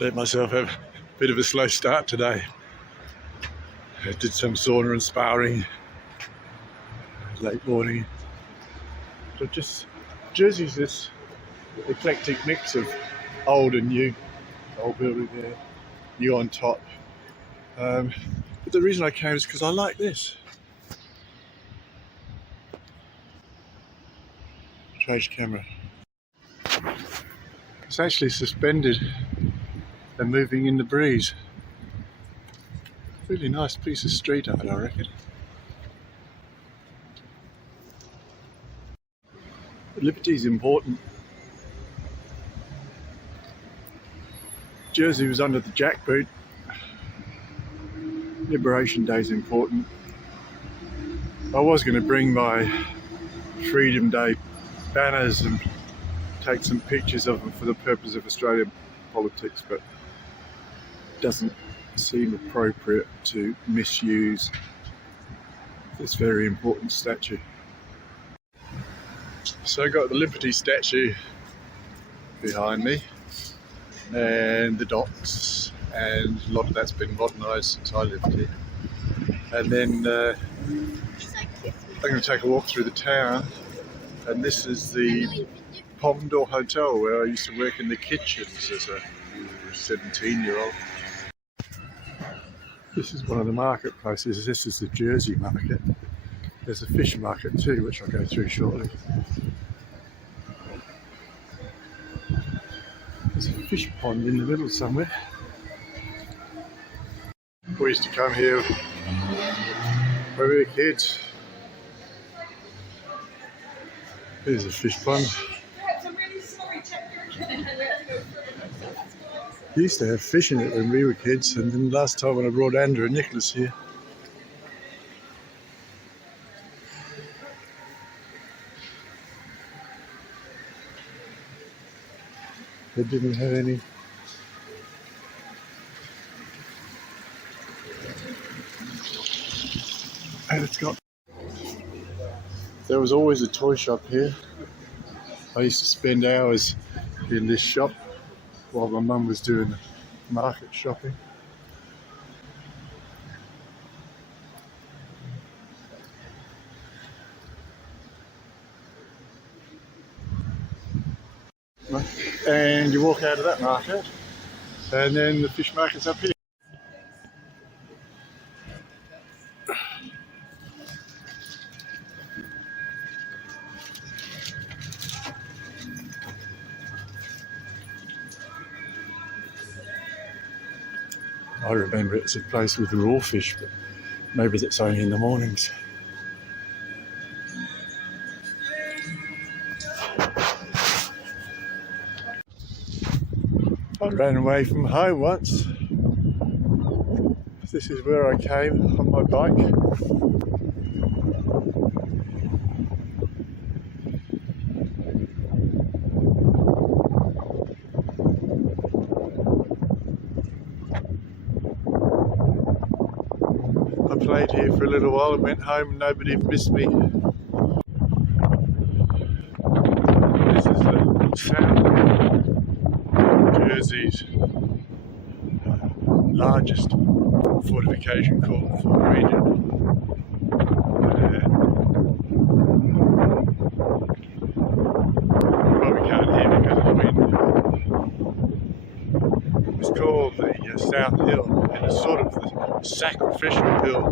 Let myself have a bit of a slow start today. I did some sauna and sparring late morning. But just Jersey's this eclectic mix of old and new. Old building there, new on top. But the reason I came is because I like this. Change camera. It's actually suspended and moving in the breeze. Really nice piece of street art, I reckon. But liberty's important. Jersey was under the jackboot. Liberation Day's important. I was going to bring my Freedom Day banners and take some pictures of them for the purpose of Australian politics, but it doesn't seem appropriate to misuse this very important statue. So I got the Liberty statue behind me and the docks, and a lot of that's been modernised since I lived here. And then I'm going to take a walk through the town, and this is the Pomme d'Or Hotel where I used to work in the kitchens as a 17-year-old. This is one of the marketplaces. This is the Jersey market. There's a fish market too, which I'll go through shortly. There's a fish pond in the middle somewhere. We used to come here when we were kids. Here's a fish pond. We used to have fish in it when we were kids, and then last time when I brought Andrew and Nicholas here. They didn't have any. And it's got. There was always a toy shop here. I used to spend hours in this shop while my mum was doing the market shopping. And you walk out of that market, and then the fish market's up here. I remember it's a place with raw fish, but maybe that's only in the mornings. I ran away from home once. This is where I came on my bike. I played here for a little while and went home and nobody missed me. This is the south Jersey's largest fortification called the Fort Regent. Probably can't hear because of the wind. It's called the South Hill, and it's sort of the sacrificial hill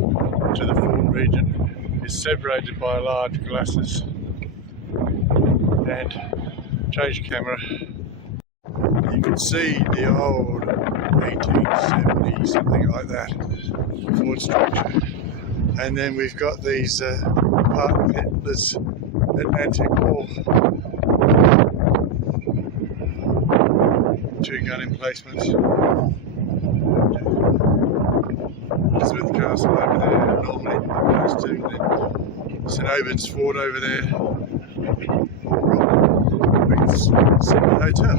to the Fort Regent. It's separated by large glacis. And change camera. You can see the old 1870 something like that fort structure, and then we've got these part of Hitler's Atlantic Wall, 2 gun emplacements. Elizabeth Castle over there, normally those two, and then St Albans Fort over there. We can see the hotel.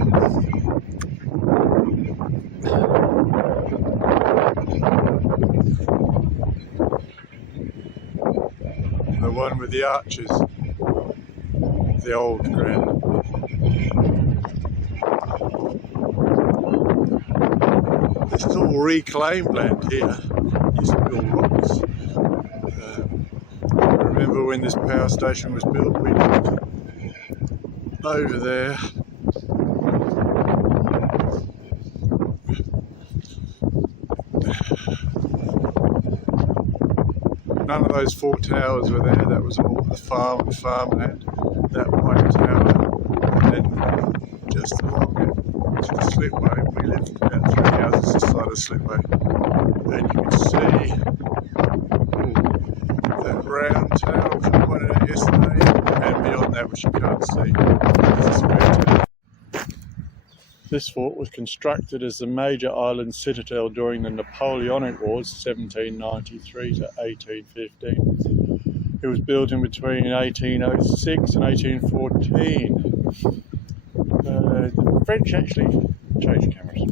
The one with the arches, the old ground. This is all reclaimed land here. Used to be all rocks. I remember when this power station was built, we lived over there. None of those 4 towers were there. That was all the farmland. That white tower, and just along it to the slipway. We lived about 3 houses this side of the slipway, and you can see that round tower which I pointed out yesterday, and beyond that which you can't see. This is square tower. This fort was constructed as the major island citadel during the Napoleonic Wars, 1793 to 1815. It was built in between 1806 and 1814. The French actually changed cameras.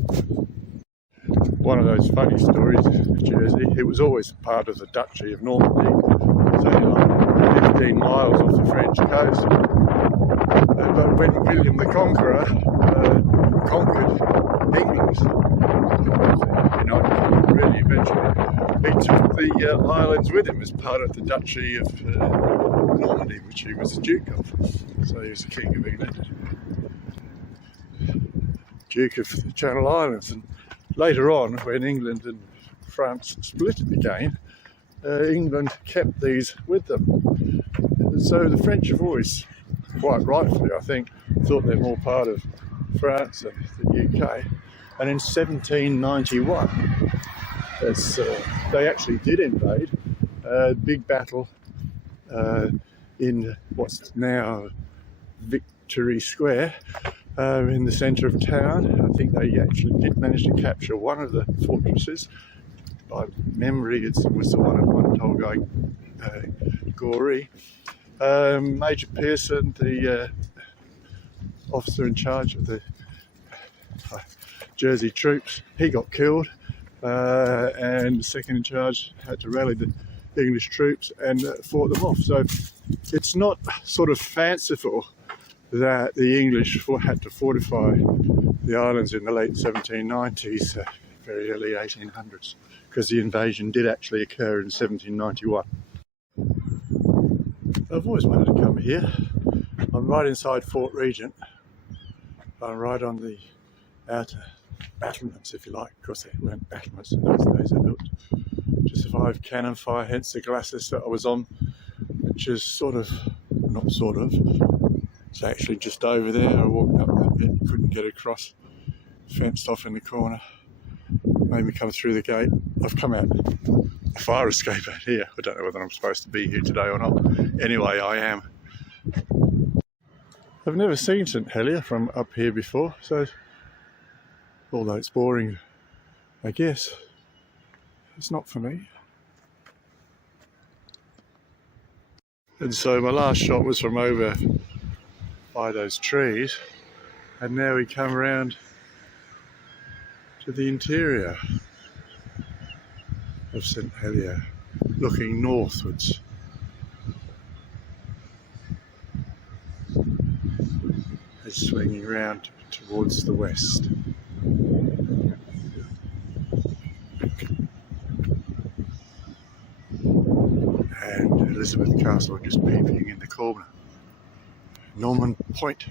One of those funny stories, Jersey, it was always part of the Duchy of Normandy. It's only like 15 miles off the French coast. But when William the Conqueror conquered England, really eventually, he took the islands with him as part of the Duchy of Normandy, which he was the Duke of. So he was the King of England, Duke of the Channel Islands. And later on, when England and France split again, England kept these with them. And so the French have always, quite rightfully I think, thought they're more part of France and the UK. And in 1791, they actually did invade. Big battle in what's now Victory Square, in the centre of town. I think they actually did manage to capture one of the fortresses. By memory, it was the one at one told guy, Gorey. Major Pearson, the officer in charge of the Jersey troops, he got killed, and the second in charge had to rally the English troops and fought them off. So it's not sort of fanciful that the English had to fortify the islands in the late 1790s, very early 1800s, because the invasion did actually occur in 1791. I've always wanted to come here. I'm right inside Fort Regent. I'm right on the outer battlements, if you like. Of course, they weren't battlements in those days. They built to survive cannon fire, hence the glacis that I was on, which is it's actually just over there. I walked up that bit, couldn't get across, fenced off in the corner, made me come through the gate. I've come out a fire escape out here. I don't know whether I'm supposed to be here today or not. Anyway, I am. I've never seen St Helier from up here before, so although it's boring, I guess, it's not for me. And so my last shot was from over by those trees, and now we come around to the interior of St Helier, looking northwards. It's swinging around towards the west. And Elizabeth Castle just peeping in the corner. Noirmont Point.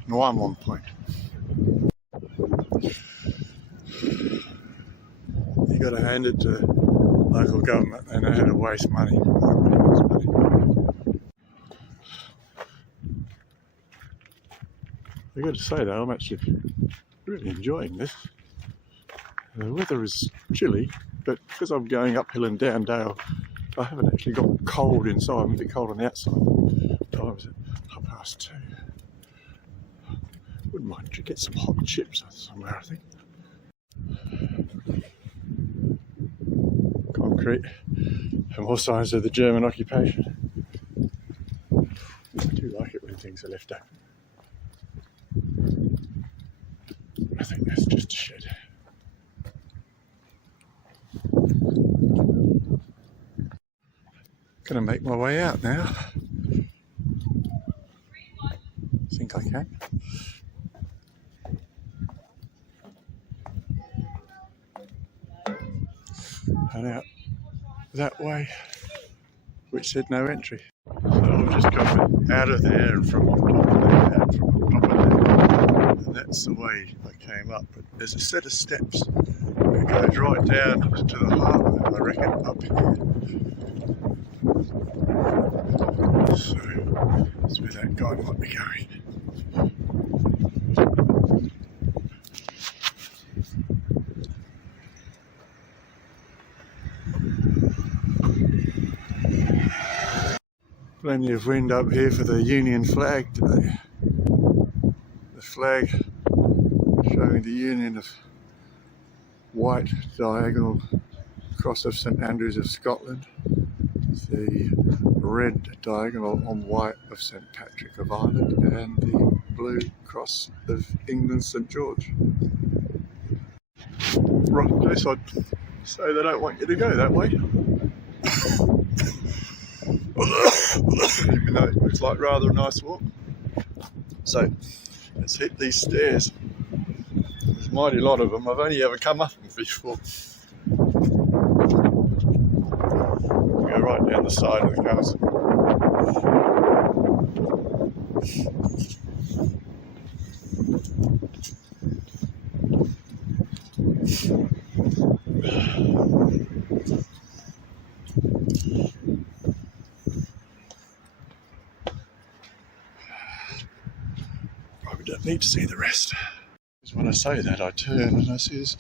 You got to hand it to local government. They know how to waste money. I've got to say though, I'm actually really enjoying this. The weather is chilly, but because I'm going uphill and down dale, I haven't actually got cold inside. I'm a bit cold on the outside. Time is at 2:30. Wouldn't mind to get some hot chips somewhere, I think. Concrete, and more signs of the German occupation. I do like it when things are left open. I think that's just a shed. Gonna make my way out now. Think I can. and out that way, which said no entry. So I've just come out of there and from on top of there, and from on top of there, and that's the way I came up. But there's a set of steps that goes right down to the harbour, I reckon, up here. So that's where that guy might be going. Plenty of wind up here for the Union flag today. The flag showing the Union of white diagonal cross of St Andrews of Scotland, the red diagonal on white of St Patrick of Ireland, and the blue cross of England St George. Right, this I'd say they don't want you to go that way. Even though it looks like rather a nice walk. So let's hit these stairs. There's a mighty lot of them. I've only ever come up them before. Go right down the side of the castle. Probably don't need to see the rest. Because when I say that, I turn and I see this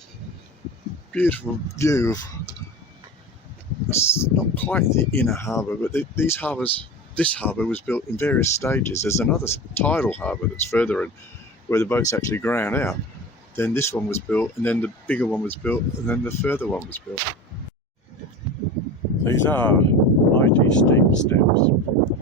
beautiful view of, it's not quite the inner harbour, but these harbours, this harbour was built in various stages. There's another tidal harbour that's further in, where the boats actually ground out. Then this one was built, and then the bigger one was built, and then the further one was built. These are mighty steep steps.